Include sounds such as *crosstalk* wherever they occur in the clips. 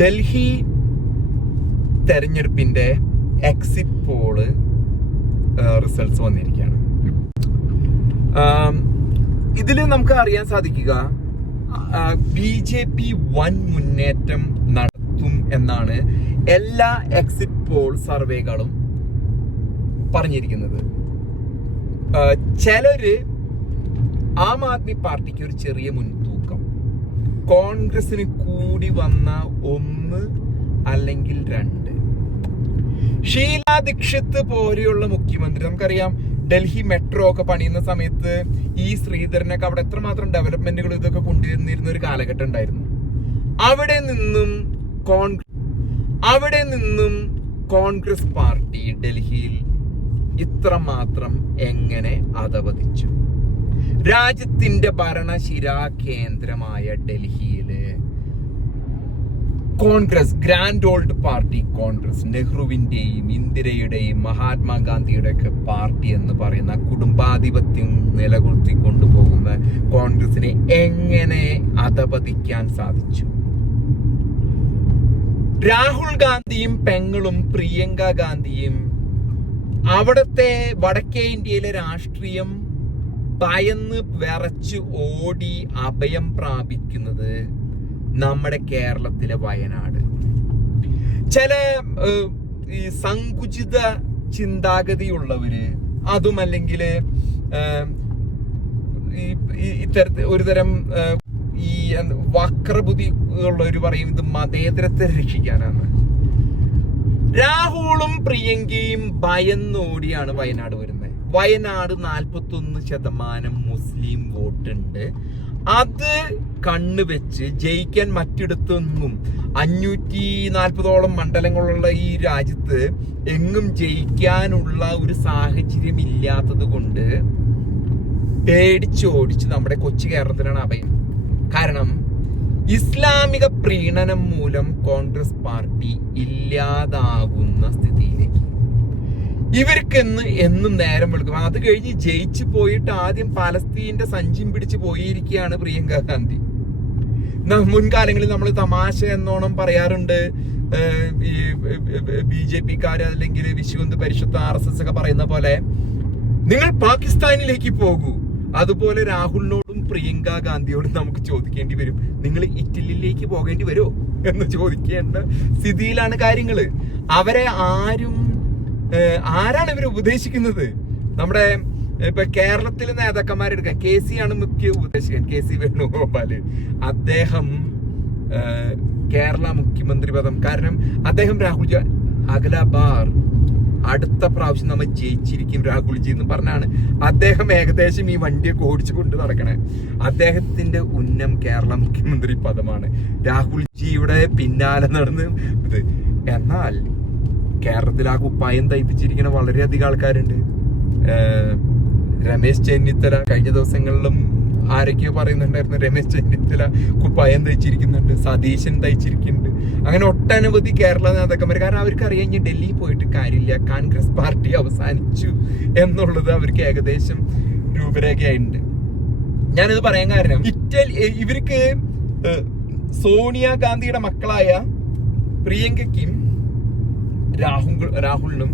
ഡൽഹി തെരഞ്ഞെടുപ്പിന്റെ exit poll results വന്നിരിക്കുകയാണ്. ഇതിൽ നമുക്ക് അറിയാൻ സാധിക്കുക ബി ജെ പി വൻ മുന്നേറ്റം നടത്തും എന്നാണ് എല്ലാ എക്സിറ്റ് പോൾ സർവേകളും പറഞ്ഞിരിക്കുന്നത്. ചിലര് ആം ആദ്മി പാർട്ടിക്ക് ഒരു ചെറിയ മുൻതൂക്കം കോൺഗ്രസിന് കൂടി വന്ന ഒന്ന് അല്ലെങ്കിൽ രണ്ട്. ഷീല ദീക്ഷിത് പോലെയുള്ള മുഖ്യമന്ത്രി. നമുക്കറിയാം ഡൽഹി മെട്രോ ഒക്കെ പണിയുന്ന സമയത്ത് ഈ ശ്രീധരനൊക്കെ അവിടെ എത്രമാത്രം ഡെവലപ്മെന്റുകൾ ഇതൊക്കെ കൊണ്ടുവന്നിരുന്ന ഒരു കാലഘട്ടം ഉണ്ടായിരുന്നു. അവിടെ നിന്നും കോൺഗ്രസ് അവിടെ നിന്നും കോൺഗ്രസ് പാർട്ടി ഡൽഹിയിൽ ഇത്രമാത്രം എങ്ങനെ അധപതിച്ചു? രാജ്യത്തിന്റെ ഭരണശിരാ കേന്ദ്രമായ ഡൽഹിയിൽ Congress grand old party Congress നെഹ്റുവിന്റെയും ഇന്ദിരയുടെയും മഹാത്മാഗാന്ധിയുടെ ഒക്കെ പാർട്ടി എന്ന് പറയുന്ന കുടുംബാധിപത്യം നിലനിർത്തി കൊണ്ടുപോകുന്ന കോൺഗ്രസിനെ എങ്ങനെ അധപതിക്കാൻ സാധിച്ചു? രാഹുൽ ഗാന്ധിയും പെങ്ങളും പ്രിയങ്ക ഗാന്ധിയും അവിടുത്തെ വടക്കേ ഇന്ത്യയിലെ രാഷ്ട്രീയം ഭയന്ന് വിറച്ച് ഓടി അഭയം പ്രാപിക്കുന്നത് നമ്മുടെ കേരളത്തിലെ വയനാട്. ചില ഈ സങ്കുചിത ചിന്താഗതിയുള്ളവര് അതുമല്ലെങ്കിൽ ഈ- ഇത്തരത്തിൽ ഒരുതരം ഈ വക്രബുദ്ധി ഉള്ളവർ പറയും ഇത് മതേതരത്തെ രക്ഷിക്കാനാണ്. രാഹുലും പ്രിയങ്കയും ഭയന്നോടിയാണ് വയനാട് വയനാട് നാൽപ്പത്തി ഒന്ന് ശതമാനം മുസ്ലിം വോട്ടുണ്ട്. അത് കണ്ണ് വെച്ച് ജയിക്കാൻ മറ്റിടത്തൊന്നും അഞ്ഞൂറ്റി നാൽപ്പതോളം മണ്ഡലങ്ങളുള്ള ഈ രാജ്യത്ത് എങ്ങും ജയിക്കാനുള്ള ഒരു സാഹചര്യം ഇല്ലാത്തത് കൊണ്ട് പേടിച്ചോടിച്ച് നമ്മുടെ കൊച്ചു കേരളത്തിലാണ് അഭയം. കാരണം ഇസ്ലാമിക പ്രീണനം മൂലം കോൺഗ്രസ് പാർട്ടി ഇല്ലാതാകുന്ന സ്ഥിതിയിലേക്ക്. ഇവർക്ക് എന്ന് എന്നും നേരം വെളുക്കും അത് കഴിഞ്ഞ് ജയിച്ചു പോയിട്ട് ആദ്യം പലസ്തീന്റെ സഞ്ചിയും പിടിച്ച് പോയിരിക്കുകയാണ് പ്രിയങ്ക ഗാന്ധി. മുൻകാലങ്ങളിൽ നമ്മൾ തമാശ എന്നോണം പറയാറുണ്ട്. ഈ ബി ജെ പിക്കാര് അല്ലെങ്കിൽ വിശ്വന്ത് പരിഷത്ത് ആർ എസ് എസ് ഒക്കെ പറയുന്ന പോലെ നിങ്ങൾ പാകിസ്ഥാനിലേക്ക് പോകൂ. അതുപോലെ രാഹുലിനോടും പ്രിയങ്ക ഗാന്ധിയോടും നമുക്ക് ചോദിക്കേണ്ടി വരും. നിങ്ങൾ ഇറ്റലിയിലേക്ക് പോകേണ്ടി വരുമോ? എന്ന് ചോദിക്കേണ്ട സ്ഥിതിയിലാണ് കാര്യങ്ങൾ. അവരെ ആരും ആരാണ് ഇവർ ഉപദേശിക്കുന്നത്? നമ്മുടെ ഇപ്പൊ കേരളത്തിലെ നേതാക്കന്മാരെടുക്കാം കെ സി ആണ് മുഖ്യ ഉപദേശകൻ കെ സി വേണുഗോപാൽ. അദ്ദേഹം കേരള മുഖ്യമന്ത്രി പദം. കാരണം അദ്ദേഹം രാഹുൽ അഖില ബാർ അടുത്ത പ്രാവശ്യം നമ്മൾ ജയിച്ചിരിക്കും രാഹുൽജി എന്ന് പറഞ്ഞാണ് അദ്ദേഹം ഏകദേശം ഈ വണ്ടിയൊക്കെ ഓടിച്ചു കൊണ്ട് നടക്കണേ. അദ്ദേഹത്തിന്റെ ഉന്നം കേരള മുഖ്യമന്ത്രി പദമാണ്. രാഹുൽജിയുടെ പിന്നാലെ നടന്ന് ഇത് എന്നാൽ കേരളത്തിൽ ആ കുപ്പായം തയ്പ്പിച്ചിരിക്കുന്ന വളരെയധികം ആൾക്കാരുണ്ട്. രമേശ് ചെന്നിത്തല കഴിഞ്ഞ ദിവസങ്ങളിലും ആരൊക്കെയോ പറയുന്നുണ്ടായിരുന്നു രമേശ് ചെന്നിത്തല കുപ്പായം തയ്ച്ചിരിക്കുന്നുണ്ട് സതീശൻ തയ്ച്ചിരിക്കുന്നുണ്ട്. അങ്ങനെ ഒട്ടനവധി കേരള നേതാക്കന്മാർ കാരണം അവർക്ക് അറിയാം ഇനി ഡൽഹിയിൽ പോയിട്ട് കാര്യമില്ല. കോൺഗ്രസ് പാർട്ടി അവസാനിച്ചു എന്നുള്ളത് അവർക്ക് ഏകദേശം രൂപരേഖയായിട്ടുണ്ട് ഞാനിത് പറയാൻ കാരണം ഇറ്റലി ഇവർക്ക് സോണിയാ ഗാന്ധിയുടെ മക്കളായ പ്രിയങ്കയ്ക്കും രാഹുൽ രാഹുലിനും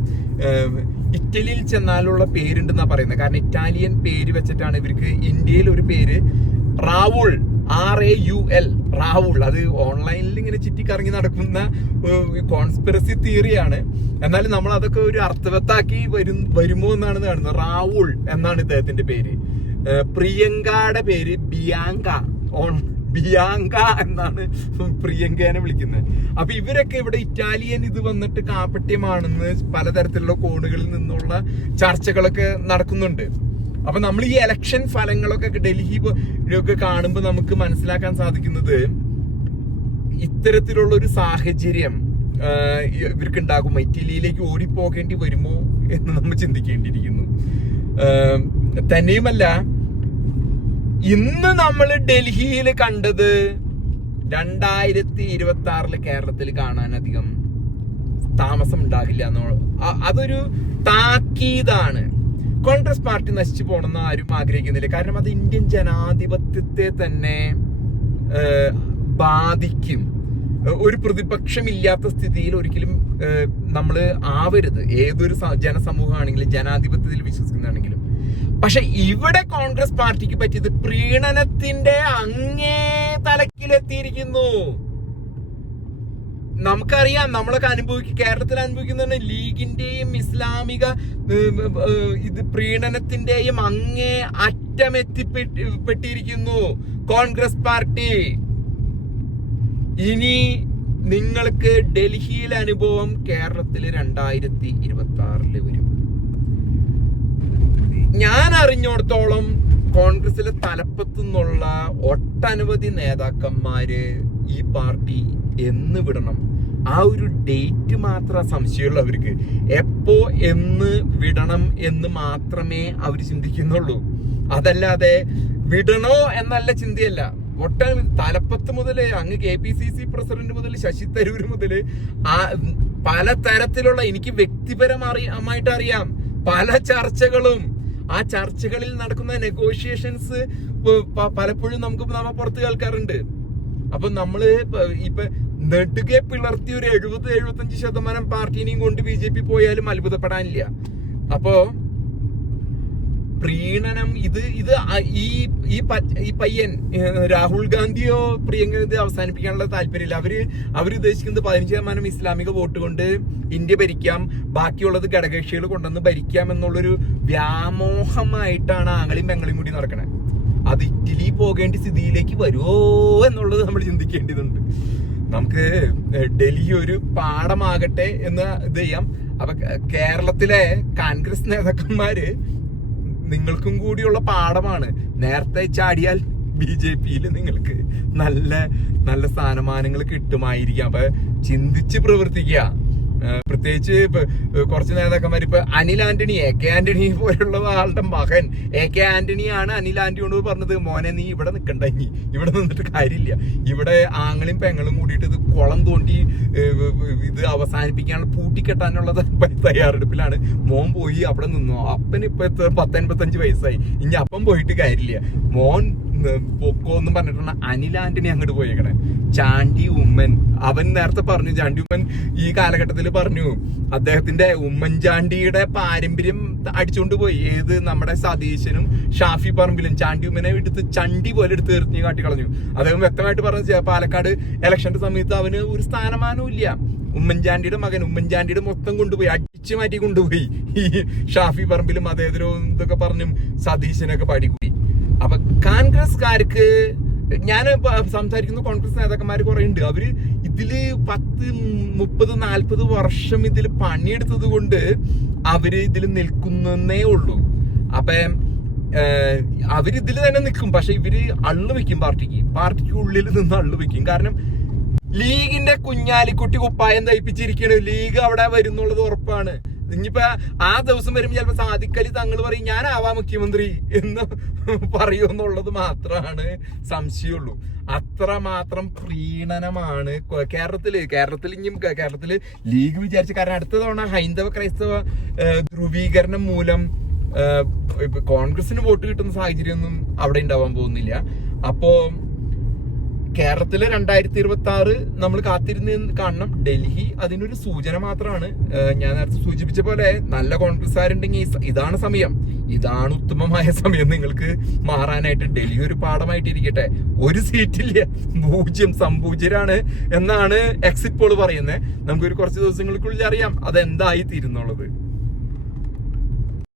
ഇറ്റലിയിൽ ചെന്നാലുള്ള പേരുണ്ടെന്നാണ് പറയുന്നത്. കാരണം ഇറ്റാലിയൻ പേര് വെച്ചിട്ടാണ് ഇവർക്ക് ഇന്ത്യയിൽ ഒരു പേര് Raul R A U L Raul. അത് ഓൺലൈനിൽ ഇങ്ങനെ ചുറ്റിക്കറങ്ങി നടക്കുന്ന കോൺസ്പിറസി തിയറിയാണ് എന്നാലും നമ്മൾ അതൊക്കെ ഒരു അർത്ഥവത്താക്കി വരും വരുമോ എന്നാണ് കാണുന്നത്. റാവുൾ എന്നാണ് ഇദ്ദേഹത്തിന്റെ പേര്. പ്രിയങ്കയുടെ പേര് ബിയാങ്ക. ഓൺ ബിയാങ്ക എന്നാണ് പ്രിയങ്കേനെ വിളിക്കുന്നത്. അപ്പൊ ഇവരൊക്കെ ഇവിടെ ഇറ്റാലിയൻ ഇത് വന്നിട്ട് കാപ്പട്യമാണെന്ന് പലതരത്തിലുള്ള കോണുകളിൽ നിന്നുള്ള ചർച്ചകളൊക്കെ നടക്കുന്നുണ്ട്. അപ്പൊ നമ്മൾ ഈ ഇലക്ഷൻ ഫലങ്ങളൊക്കെ ഡൽഹി ഒക്കെ കാണുമ്പോൾ നമുക്ക് മനസ്സിലാക്കാൻ സാധിക്കുന്നത് ഇത്തരത്തിലുള്ള ഒരു സാഹചര്യം ഇവർക്ക് ഉണ്ടാകുമോ ഇറ്റലിയിലേക്ക് ഓടിപ്പോകേണ്ടി വരുമോ എന്ന് നമ്മൾ ചിന്തിക്കേണ്ടിയിരിക്കുന്നു. തന്നെയുമല്ല ഇന്ന് നമ്മൾ ഡൽഹിയിൽ കണ്ടത് രണ്ടായിരത്തി ഇരുപത്തി ആറിൽ കേരളത്തിൽ കാണാൻ അധികം താമസം ഉണ്ടാകില്ല എന്നോ അതൊരു താക്കീതാണ്. കോൺഗ്രസ് പാർട്ടി നശിച്ചു പോകണമെന്ന് ആരും ആഗ്രഹിക്കുന്നില്ല. കാരണം അത് ഇന്ത്യൻ ജനാധിപത്യത്തെ തന്നെ ബാധിക്കും. ഒരു പ്രതിപക്ഷമില്ലാത്ത സ്ഥിതിയിൽ ഒരിക്കലും നമ്മൾ ആവരുത്. ഏതൊരു ജനസമൂഹമാണെങ്കിലും ജനാധിപത്യത്തിൽ വിശ്വസിക്കുന്നതാണെങ്കിലും. പക്ഷെ ഇവിടെ കോൺഗ്രസ് പാർട്ടിക്ക് പറ്റിയത് പ്രീണനത്തിന്റെ അങ്ങേ തലക്കിലെത്തിയിരിക്കുന്നു. നമുക്കറിയാം നമ്മളൊക്കെ അനുഭവിക്കും കേരളത്തിൽ അനുഭവിക്കുന്ന ലീഗിന്റെയും ഇസ്ലാമിക ഇത് പ്രീണനത്തിന്റെയും അങ്ങേ അറ്റമെത്തിപ്പെട്ടിരിക്കുന്നു കോൺഗ്രസ് പാർട്ടി. ഇനി നിങ്ങൾക്ക് ഡൽഹിയിലെ അനുഭവം കേരളത്തിൽ രണ്ടായിരത്തി ഇരുപത്തി ആറിൽ വരും. ഞാൻ അറിഞ്ഞോടത്തോളം കോൺഗ്രസിലെ തലപ്പത്തു നിന്നുള്ള ഒട്ടനവധി നേതാക്കന്മാര് ഈ പാർട്ടി എന്ന് വിടണം. ആ ഒരു ഡേറ്റ് മാത്രം സംശയമുള്ളവർക്ക് എപ്പോ എന്ന് വിടണം എന്ന് മാത്രമേ അവർ ചിന്തിക്കുന്നുള്ളൂ. അതല്ലാതെ വിടണോ എന്നല്ല ചിന്തയല്ല. ഒട്ടനവധി തലപ്പത്ത് മുതൽ അങ്ങ് K P C C president മുതൽ ശശി തരൂർ മുതൽ പല തരത്തിലുള്ള എനിക്ക് വ്യക്തിപരമായിട്ട് അറിയാം. പല ചർച്ചകളും. ആ ചർച്ചകളിൽ നടക്കുന്ന നെഗോഷിയേഷൻസ് പലപ്പോഴും നമുക്ക് നമ്മ പുറത്ത് കേൾക്കാറുണ്ട്. അപ്പൊ നമ്മൾ ഇപ്പൊ നെടുകെ പിളർത്തി ഒരു എഴുപത് എഴുപത്തഞ്ച് ശതമാനം പാർട്ടീനെയും കൊണ്ട് ബി ജെ പി പോയാലും അത്ഭുതപ്പെടാനില്ല. അപ്പോ പ്രീണനം ഇത് ഇത് ഈ ഈ ഈ പയ്യൻ രാഹുൽ ഗാന്ധിയോ പ്രിയങ്ക ഇത് അവസാനിപ്പിക്കാനുള്ള താല്പര്യമില്ല. അവർ അവർ ഉദ്ദേശിക്കുന്നത് പതിനഞ്ച് ശതമാനം ഇസ്ലാമിക വോട്ട് കൊണ്ട് ഇന്ത്യ ഭരിക്കാം ബാക്കിയുള്ളത് ഘടകകക്ഷികൾ കൊണ്ടുവന്ന് ഭരിക്കാം എന്നുള്ളൊരു വ്യാമോഹമായിട്ടാണ് ആങ്ങളെയും പെങ്ങളെയും കൂടി നടക്കണത് അത് ഇറ്റലി പോകേണ്ട സ്ഥിതിയിലേക്ക് വരുമോ എന്നുള്ളത് നമ്മൾ ചിന്തിക്കേണ്ടതുണ്ട്. നമുക്ക് ഡൽഹി ഒരു പാഠമാകട്ടെ എന്ന് ഇത് ചെയ്യാം. അപ്പൊ കേരളത്തിലെ കോൺഗ്രസ് നേതാക്കന്മാര് നിങ്ങൾക്കും കൂടിയുള്ള പാഠമാണ്. നേരത്തെ ചാടിയാൽ ബി ജെ പിയിൽ നിങ്ങൾക്ക് നല്ല നല്ല സ്ഥാനമാനങ്ങൾ കിട്ടുമായിരിക്കാം. അപ്പൊ ചിന്തിച്ച് പ്രവർത്തിക്കുക. പ്രത്യേകിച്ച് ഇപ്പൊ കുറച്ച് നേതാക്കന്മാർ ഇപ്പൊ അനിൽ ആന്റണി എ കെ ആന്റണി പോലുള്ള ആളുടെ മകൻ. എ കെ ആന്റണിയാണ് അനിൽ ആന്റണിയോട് പറഞ്ഞത് മോനെ നീ ഇവിടെ നിൽക്കണ്ട ഇനി ഇവിടെ നിന്നിട്ട് കാര്യമില്ല. ഇവിടെ ആങ്ങളും പെങ്ങളും കൂടിയിട്ട് ഇത് കുളം തോണ്ടി ഇത് അവസാനിപ്പിക്കാനുള്ള പൂട്ടിക്കെട്ടാനുള്ള തയ്യാറെടുപ്പിലാണ്. മോൻ പോയി അവിടെ നിന്നു. അപ്പന് ഇപ്പൊ പത്തൊൻപത്തഞ്ച് വയസ്സായി. ഇനി അപ്പം പോയിട്ട് കാര്യമില്ല. മോൻ പൊക്കോ പറഞ്ഞിട്ടുള്ള അനിൽ ആന്റണി അങ്ങോട്ട് പോയേക്കണേ. ചാണ്ടി ഉമ്മൻ. അവൻ നേരത്തെ പറഞ്ഞു ചാണ്ടി ഉമ്മൻ ഈ കാലഘട്ടത്തിൽ പറഞ്ഞു അദ്ദേഹത്തിന്റെ ഉമ്മൻചാണ്ടിയുടെ പാരമ്പര്യം അടിച്ചുകൊണ്ട് പോയി. ഏത് നമ്മുടെ സതീശനും ഷാഫി പറമ്പിലും ചാണ്ടി ഉമ്മനെ എടുത്ത് ചണ്ടി പോലെ എടുത്ത് എറിഞ്ഞ് കാട്ടിക്കളഞ്ഞു. അദ്ദേഹം വ്യക്തമായിട്ട് പറഞ്ഞു പാലക്കാട് ഇലക്ഷന്റെ സമയത്ത് അവന് ഒരു സ്ഥാനമാനവും ഇല്ല. ഉമ്മൻചാണ്ടിയുടെ മകൻ ഉമ്മൻചാണ്ടിയുടെ മൊത്തം കൊണ്ടുപോയി അടിച്ചു മാറ്റി കൊണ്ടുപോയി. ഈ ഷാഫി പറമ്പിലും അദ്ദേഹത്തിനും ഇതൊക്കെ പറഞ്ഞും സതീശനൊക്കെ പാടിക്കൂടി. അപ്പൊ കോൺഗ്രസ്കാർക്ക് ഞാൻ സംസാരിക്കുന്ന കോൺഗ്രസ് നേതാക്കന്മാർ കുറെ ഉണ്ട് അവർ ഇതിൽ പത്ത് മുപ്പത് നാൽപ്പത് വർഷം ഇതിൽ പണിയെടുത്തത് കൊണ്ട് അവർ ഇതിൽ നിൽക്കുന്നേ ഉള്ളൂ. അപ്പൊ അവരിതിൽ തന്നെ നിൽക്കും. പക്ഷെ ഇവർ അള്ളു വെക്കും പാർട്ടിക്ക്. പാർട്ടിക്ക് ഉള്ളിൽ നിന്ന് അള്ളു വെക്കും. കാരണം ലീഗിന്റെ കുഞ്ഞാലിക്കുട്ടി കുപ്പായം തയ്പ്പിച്ചിരിക്കണ്. ലീഗ് അവിടെ വരുന്നുള്ളത് ഉറപ്പാണ്. ഇനിയിപ്പോ ആ ദിവസം വരുമ്പോ ചിലപ്പോ സാധിക്കലി തങ്ങൾ പറയും ഞാനാവാ മുഖ്യമന്ത്രി എന്ന് പറയുമെന്നുള്ളത് മാത്രമാണ് സംശയമുള്ളൂ. അത്ര മാത്രം പ്രീണനമാണ് കേരളത്തിൽ. കേരളത്തിൽ ഇനിയും കേരളത്തിൽ ലീഗ് വിചാരിച്ച കാരണം അടുത്ത തവണ ഹൈന്ദവ ക്രൈസ്തവ ധ്രുവീകരണം മൂലം കോൺഗ്രസിന് വോട്ട് കിട്ടുന്ന സാഹചര്യമൊന്നും അവിടെ ഉണ്ടാവാൻ പോകുന്നില്ല. അപ്പോ കേരളത്തിൽ രണ്ടായിരത്തി ഇരുപത്തി ആറ് നമ്മൾ കാത്തിരുന്ന് കാണണം. ഡൽഹി അതിനൊരു സൂചന മാത്രമാണ്. ഞാൻ നേരത്തെ സൂചിപ്പിച്ച പോലെ നല്ല കോൺഗ്രസ്സുകാരുണ്ടെങ്കിൽ ഇതാണ് സമയം. ഇതാണ് ഉത്തമമായ *laughs* സമയം നിങ്ങൾക്ക് മാറാനായിട്ട് ഡൽഹി ഒരു പാഠമായിട്ട് ഇരിക്കട്ടെ ഒരു സീറ്റില്ല. പൂജ്യം സംപൂജ്യരാണ് എന്നാണ് എക്സിറ്റ് പോൾ പറയുന്നത്. നമുക്കൊരു കുറച്ച് ദിവസങ്ങൾക്കുള്ളിൽ അറിയാം. അതെന്തായി തീരുന്നുള്ളത്